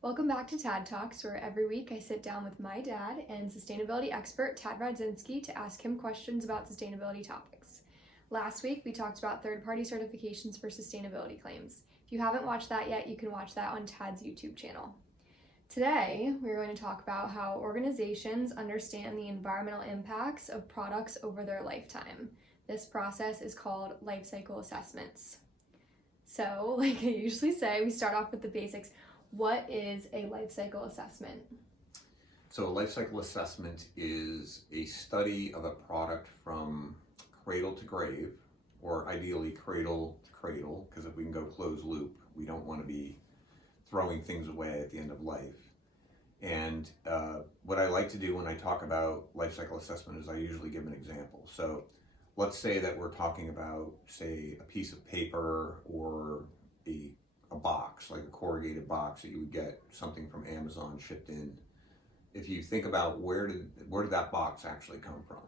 Welcome back to Tad Talks, where every week I sit down with my dad and sustainability expert Tad Radzinski to ask him questions about sustainability topics. Last week we talked about third-party certifications for sustainability claims. If you haven't watched that yet, you can watch that on Tad's YouTube channel. Today we're going to talk about how organizations understand the environmental impacts of products over their lifetime. This process is called life cycle assessments. So, like I usually say, we start off with the basics. What is a life cycle assessment? So a life cycle assessment is a study of a product from cradle to grave, or ideally cradle to cradle, because if we can go closed loop, we don't want to be throwing things away at the end of life. And what I like to do when I talk about life cycle assessment is I usually give an example. So let's say that we're talking about, say, a piece of paper or a box, like a corrugated box that you would get something from Amazon shipped in. If you think about where did that box actually come from,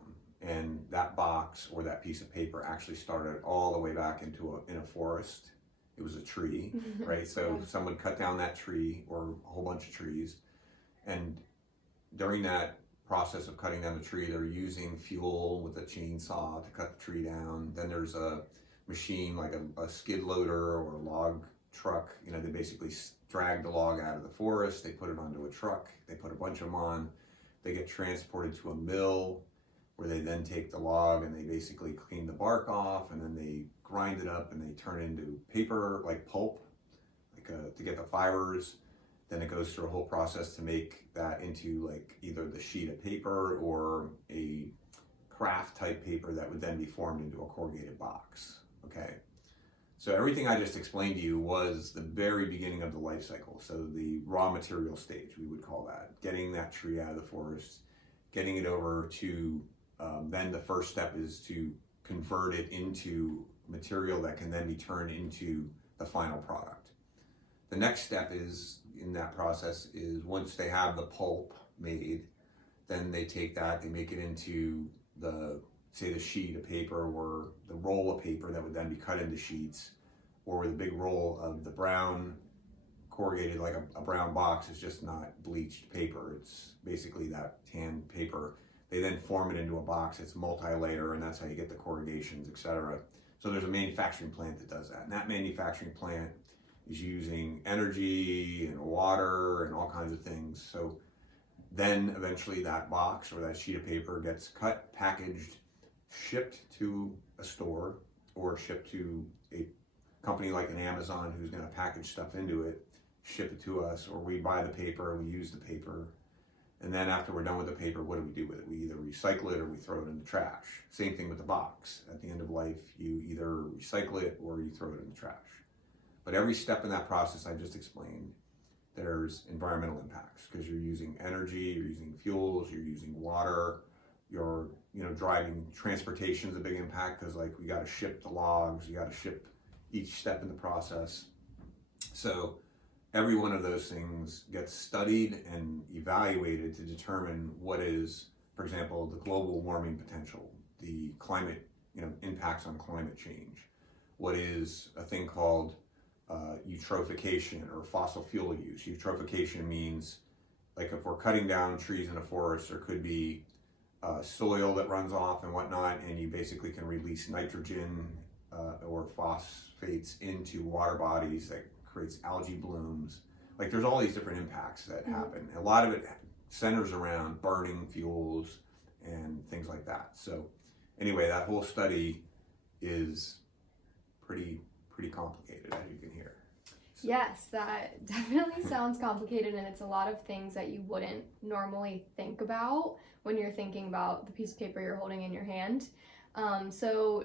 and that box or that piece of paper actually started all the way back in a forest. It was a tree, right? So someone cut down that tree or a whole bunch of trees, and during that process of cutting down the tree, they're using fuel with a chainsaw to cut the tree down. Then there's a machine like a skid loader or a log truck. They basically drag the log out of the forest, they put it onto a truck, they put a bunch of them on, they get transported to a mill where they then take the log and they basically clean the bark off, and then they grind it up and they turn it into paper, like pulp, to get the fibers. Then it goes through a whole process to make that into like either the sheet of paper or a craft type paper that would then be formed into a corrugated box. Okay. So everything I just explained to you was the very beginning of the life cycle. So the raw material stage, we would call that. Getting that tree out of the forest, getting it over to, then the first step is to convert it into material that can then be turned into the final product. The next step is, in that process, is once they have the pulp made, then they take that, they make it into say the sheet of paper or the roll of paper that would then be cut into sheets, or the big roll of the brown corrugated, like a brown box is just not bleached paper. It's basically that tan paper. They then form it into a box. It's multi-layer, and that's how you get the corrugations, etc. So there's a manufacturing plant that does that. And that manufacturing plant is using energy and water and all kinds of things. So then eventually that box or that sheet of paper gets cut, packaged, shipped to a store or shipped to a company like an Amazon who's going to package stuff into it, ship it to us, or we buy the paper and we use the paper. And then after we're done with the paper, what do we do with it? We either recycle it or we throw it in the trash. Same thing with the box. At the end of life, you either recycle it or you throw it in the trash. But every step in that process I just explained, there's environmental impacts, because you're using energy, you're using fuels, you're using water, you're driving. Transportation is a big impact, because like we got to ship the logs, you got to ship each step in the process. So every one of those things gets studied and evaluated to determine what is, for example, the global warming potential, the climate, impacts on climate change. What is a thing called eutrophication or fossil fuel use. Eutrophication means, like, if we're cutting down trees in a forest, there could be soil that runs off and whatnot, and you basically can release nitrogen or phosphates into water bodies that creates algae blooms. Like, there's all these different impacts that happen. A lot of it centers around burning fuels and things like that. So anyway, that whole study is pretty complicated, as you can hear. So. Yes, that definitely sounds complicated, and it's a lot of things that you wouldn't normally think about when you're thinking about the piece of paper you're holding in your hand. So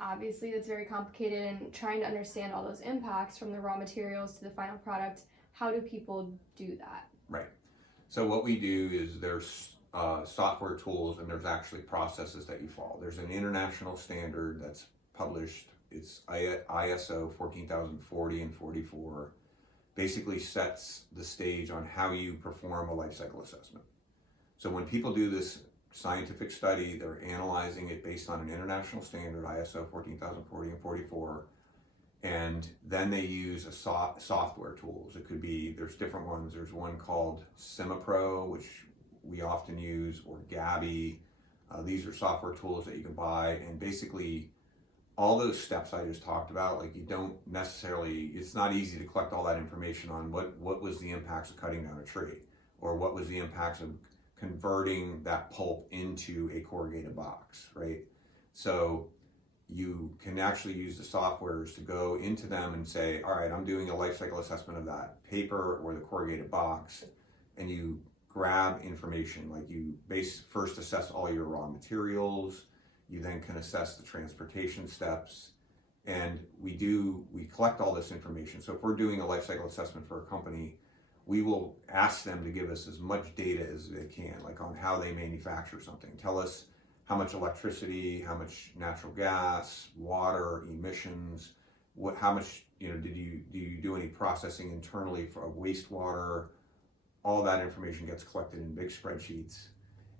obviously that's very complicated, and trying to understand all those impacts from the raw materials to the final product. How do people do that? Right. So what we do is there's software tools, and there's actually processes that you follow. There's an international standard that's published. It's ISO 14040 and 44, basically sets the stage on how you perform a life cycle assessment. So when people do this scientific study, they're analyzing it based on an international standard, ISO 14040 and 44, And then they use software tools. It could be, there's different ones. There's one called SimiPro, which we often use, or Gabby. These are software tools that you can buy, and basically all those steps I just talked about, like, you don't necessarily, it's not easy to collect all that information on what was the impacts of cutting down a tree, or what was the impacts of converting that pulp into a corrugated box, right? So you can actually use the softwares to go into them and say, all right, I'm doing a life cycle assessment of that paper or the corrugated box, and you grab information, like you first assess all your raw materials, you then can assess the transportation steps, and we collect all this information. So if we're doing a life cycle assessment for a company, we will ask them to give us as much data as they can, like on how they manufacture something. Tell us how much electricity, how much natural gas, water, emissions, how much, do you do any processing internally for wastewater? All that information gets collected in big spreadsheets,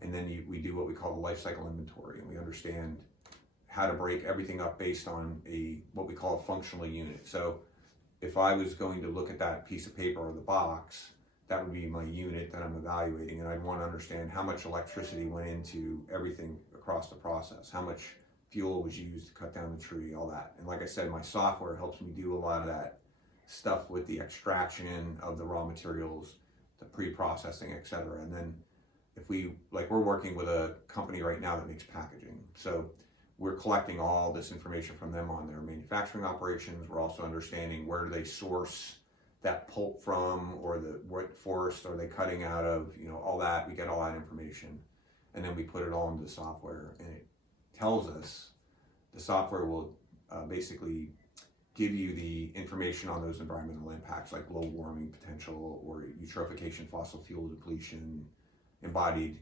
and then we do what we call the life cycle inventory, and we understand how to break everything up based on what we call a functional unit. So if I was going to look at that piece of paper or the box, that would be my unit that I'm evaluating, and I'd want to understand how much electricity went into everything across the process, how much fuel was used to cut down the tree, all that. And like I said, my software helps me do a lot of that stuff with the extraction of the raw materials, the pre-processing, etc. And then we're working with a company right now that makes packaging. So we're collecting all this information from them on their manufacturing operations. We're also understanding where do they source that pulp from, or what forest are they cutting out of, all that. We get all that information, and then we put it all into the software, and it tells us, the software will basically give you the information on those environmental impacts, like global warming potential, or eutrophication, fossil fuel depletion, embodied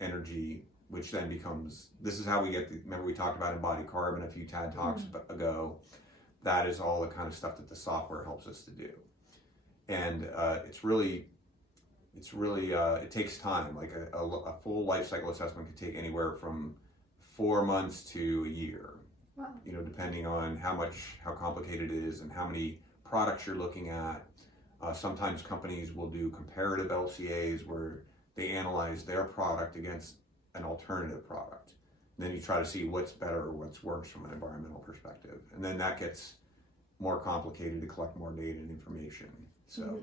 energy, which then becomes, this is how we get remember we talked about embodied carbon a few TAD talks ago. That is all the kind of stuff that the software helps us to do. And it takes time. Like a full life cycle assessment could take anywhere from 4 months to a year. Wow. Depending on how complicated it is and how many products you're looking at. Sometimes companies will do comparative LCAs where they analyze their product against an alternative product. And then you try to see what's better or what's worse from an environmental perspective. And then that gets more complicated to collect more data and information. So,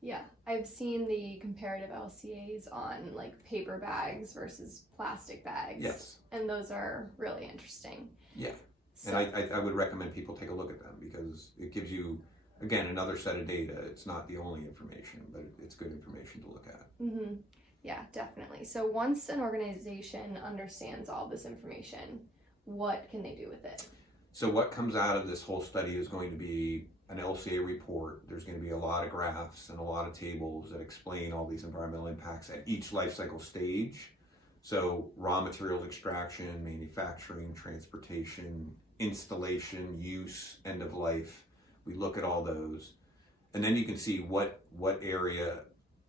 yeah, I've seen the comparative LCAs on like paper bags versus plastic bags. Yes. And those are really interesting. Yeah. So, and I would recommend people take a look at them, because it gives you, again, another set of data. It's not the only information, but it's good information to look at. Mm-hmm. Yeah, definitely. So once an organization understands all this information, what can they do with it? So what comes out of this whole study is going to be an LCA report. There's going to be a lot of graphs and a lot of tables that explain all these environmental impacts at each life cycle stage. So raw materials extraction, manufacturing, transportation, installation, use, end of life. We look at all those. And then you can see what area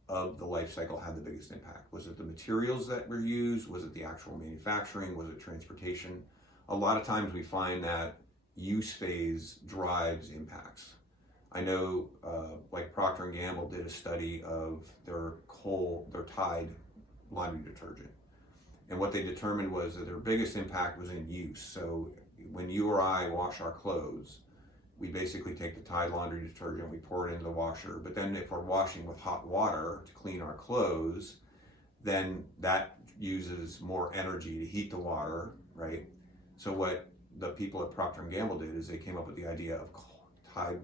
of the life cycle had the biggest impact. Was it the materials that were used? Was it the actual manufacturing? Was it transportation? A lot of times we find that use phase drives impacts. I know like Procter & Gamble did a study of their Tide laundry detergent. And what they determined was that their biggest impact was in use. So when you or I wash our clothes, we basically take the Tide laundry detergent, we pour it into the washer. But then if we're washing with hot water to clean our clothes, then that uses more energy to heat the water, right? So what the people at Procter & Gamble did is they came up with the idea of Tide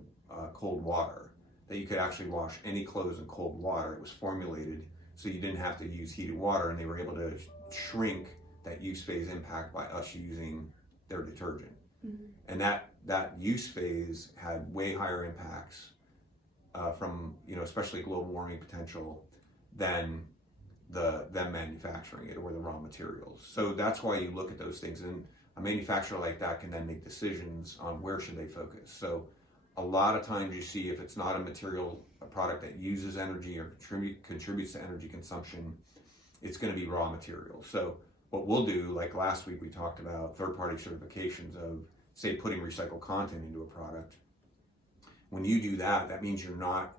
cold water, that you could actually wash any clothes in cold water. It was formulated so you didn't have to use heated water, and they were able to shrink that use phase impact by us using their detergent. Mm-hmm. And that use phase had way higher impacts from, especially global warming potential, than them manufacturing it or the raw materials. So that's why you look at those things, and a manufacturer like that can then make decisions on where should they focus. So a lot of times you see, if it's not a product that uses energy or contributes to energy consumption, it's going to be raw materials. So what we'll do, like last week we talked about third-party certifications of say putting recycled content into a product, when you do that, that means you're not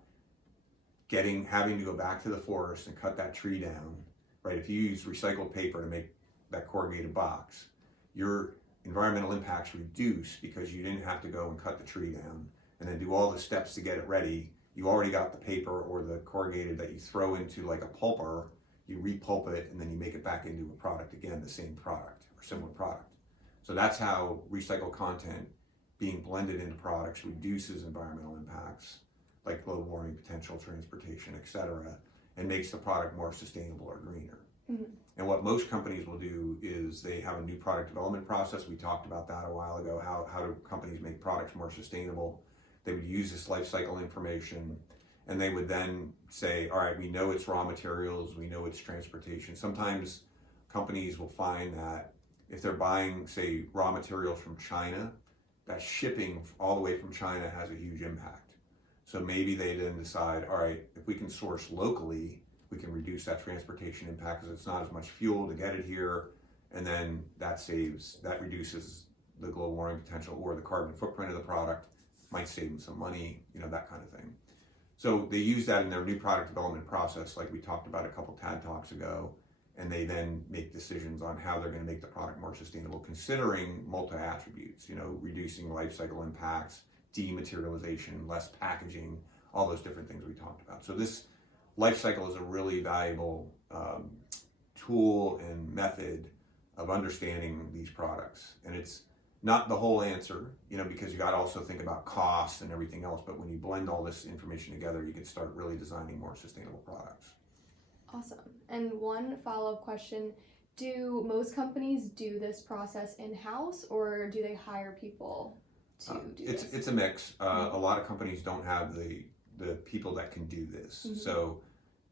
having to go back to the forest and cut that tree down, right? If you use recycled paper to make that corrugated box, your environmental impacts reduce because you didn't have to go and cut the tree down and then do all the steps to get it ready. You already got the paper or the corrugated that you throw into like a pulper, you repulp it, and then you make it back into a product again, the same product or similar product. So that's how recycled content being blended into products reduces environmental impacts like global warming potential, transportation, etc., and makes the product more sustainable or greener. Mm-hmm. And what most companies will do is they have a new product development process. We talked about that a while ago. How do companies make products more sustainable? They would use this life cycle information, and they would then say, all right, we know it's raw materials, we know it's transportation. Sometimes companies will find that if they're buying, say, raw materials from China, that shipping all the way from China has a huge impact. So maybe they then decide, all right, if we can source locally, we can reduce that transportation impact because it's not as much fuel to get it here, and then that reduces the global warming potential or the carbon footprint of the product, might save them some money, that kind of thing. So they use that in their new product development process, like we talked about a couple TAD Talks ago, and they then make decisions on how they're going to make the product more sustainable, considering multi-attributes, reducing life cycle impacts, dematerialization, less packaging, all those different things we talked about. So this life cycle is a really valuable tool and method of understanding these products. And it's not the whole answer, because you got to also think about cost and everything else. But when you blend all this information together, you can start really designing more sustainable products. Awesome. And one follow-up question, do most companies do this process in-house, or do they hire people to do this? It's a mix. A lot of companies don't have the people that can do this. Mm-hmm. So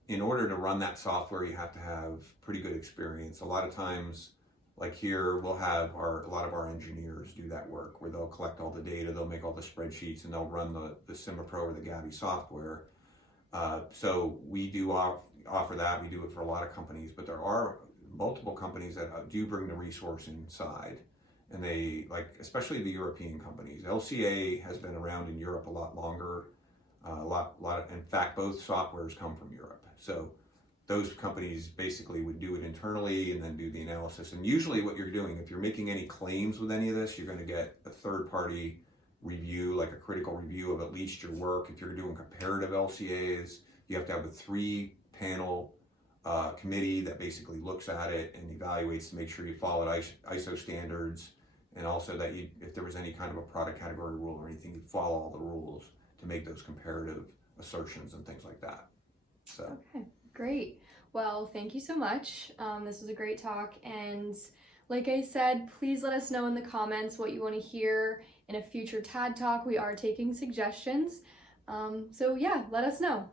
in order to run that software, you have to have pretty good experience. A lot of times, like here, we'll have a lot of our engineers do that work, where they'll collect all the data, they'll make all the spreadsheets, and they'll run the SimaPro or the Gavi software. So we do offer that. We do it for a lot of companies, but there are multiple companies that do bring the resource inside. And they, especially the European companies. LCA has been around in Europe a lot longer. In fact, both softwares come from Europe. So those companies basically would do it internally and then do the analysis. And usually what you're doing, if you're making any claims with any of this, you're going to get a third-party review, like a critical review of at least your work. If you're doing comparative LCAs, you have to have a 3-panel committee that basically looks at it and evaluates to make sure you follow ISO standards, and also that if there was any kind of a product category rule or anything, you follow all the rules to make those comparative assertions and things like that. So. Okay, great. Well, thank you so much. This was a great talk, and like I said, please let us know in the comments what you want to hear in a future TAD Talk. We are taking suggestions. So yeah, let us know.